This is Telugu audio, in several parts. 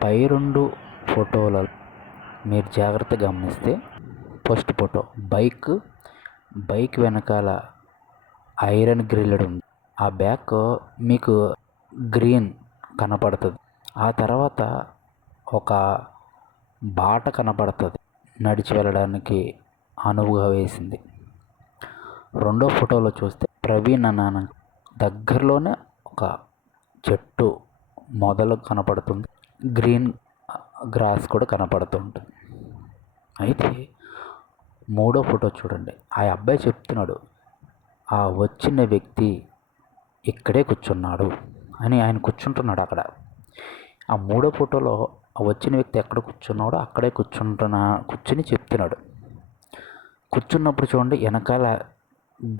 పై రెండు ఫోటోలలో మీరు జాగ్రత్తగా గమనిస్తే ఫస్ట్ ఫోటో బైక్ వెనకాల ఐరన్ గ్రిల్డ్ ఉంది. ఆ బ్యాక్ మీకు గ్రీన్ కనపడుతుంది. ఆ తర్వాత ఒక బాట కనపడుతుంది, నడిచి వెళ్ళడానికి అనువుగా వేసింది. రెండో ఫోటోలో చూస్తే ప్రవీణ్ అన్న దగ్గరలోనే ఒక చెట్టు మొదలు కనపడుతుంది, గ్రీన్ గ్రాస్ కూడా కనపడుతుంటుంది. అయితే మూడో ఫోటో చూడండి, ఆ అబ్బాయి చెప్తున్నాడు ఆ వచ్చిన వ్యక్తి ఇక్కడే కూర్చున్నాడు అని. ఆయన కూర్చుంటున్నాడు అక్కడ. ఆ మూడో ఫోటోలో ఆ వచ్చిన వ్యక్తి ఎక్కడ కూర్చున్నాడో అక్కడే కూర్చుని చెప్తున్నాడు. కూర్చున్నప్పుడు చూడండి, వెనకాల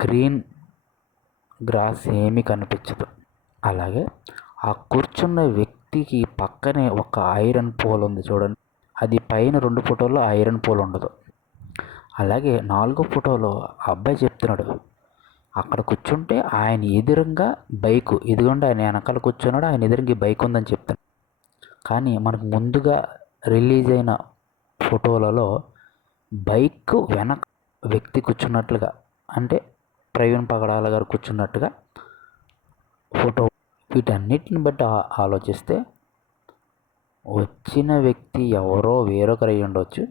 గ్రీన్ గ్రాస్ ఏమీ కనిపించదు. అలాగే ఆ కూర్చున్న వ్యక్తికి పక్కనే ఒక ఐరన్ పోల్ ఉంది చూడండి. అది పైన రెండు ఫోటోల్లో ఐరన్ పోల్ ఉండదు. అలాగే నాలుగో ఫోటోలో అబ్బాయి చెప్తున్నాడు అక్కడ కూర్చుంటే ఆయన ఎదురుగా బైకు, ఇదిగోండి ఆయన వెనకాల కూర్చున్నాడు, ఆయన ఎదురుగా బైక్ ఉందని చెప్తాను. కానీ మనకు ముందుగా రిలీజ్ అయిన ఫోటోలలో బైక్ వెనక వ్యక్తి కూర్చున్నట్లుగా, అంటే ప్రవీణ్ పగడాల గారు కూర్చున్నట్టుగా ఫోటో. వీటన్నిటిని బట్టి ఆలోచిస్తే వచ్చిన వ్యక్తి ఎవరో వేరొకరు అయి ఉండొచ్చు,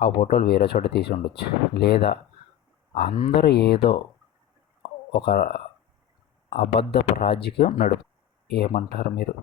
ఆ ఫోటోలు వేరే చోట తీసి ఉండొచ్చు, లేదా అందరూ ఏదో ఒక అబద్ధపు రాజకీయం ఏమంటారు మీరు?